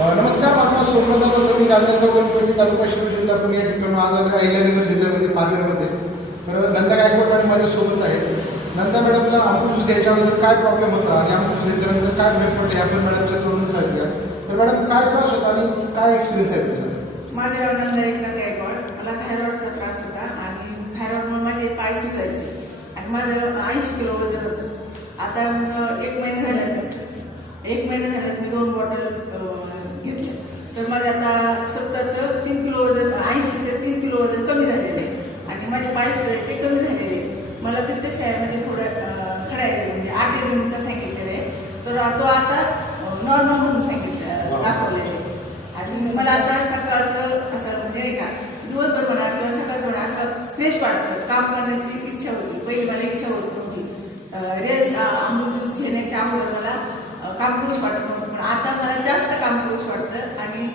नमस्कार, माझं नाव सोमनाथ बोलतो. मी राजनांदगाव गणपती तालुका शिरूर जिल्हा पुणे या ठिकाणी आज आलो अहिल्यानगर जिल्ह्यामध्ये पारनेरमध्ये. तर नंदा गायकवाड मॅडम माझ्यासोबत आहेत. नंदा मॅडमला अमृत द्यायच्याबद्दल काय प्रॉब्लेम होता आणि अमृत घेतल्यानंतर काय फरक पडले हे आपण मॅडमच्या तोंडून सांगितलं. तर मॅडम काय त्रास होता आणि काय एक्सपिरियन्स आहे तुमचा? माझे नाव नंदा एकनाथ गायकवाड. मला थायरॉइडचा त्रास होता आणि थायरॉइडमुळे माझे पाय सुजायचे आणि माझं 80 किलो वजन होतं. आता 1 महिना झाला मी 2 बॉटल घेतल्या. तर माझे आता 70चं 3 किलो वजन, 80चं 3 किलो वजन कमी झालेलं आहे आणि माझे पाय सुजायचे कमी झालेले आहे. मला पित्तशयामध्ये थोडं खडायचं म्हणजे 8 मिनिटचा सांगितलेलं आहे. तर तो आता नॉर्मल म्हणून सांगितलं दाखवलेलं आहे. आणि मला आता सकाळचं असं म्हणजे नाही का दिवसभर म्हणा किंवा सकाळचं म्हणा असं फ्रेश वाटतं. काम करण्याची इच्छा होती. पहिली मला इच्छा होत नव्हती. अमृत ज्यूस घेण्याच्या अगोदर मला काम करूच वाटत नव्हतं, पण आता मला जास्त काम करूच वाटतं आणि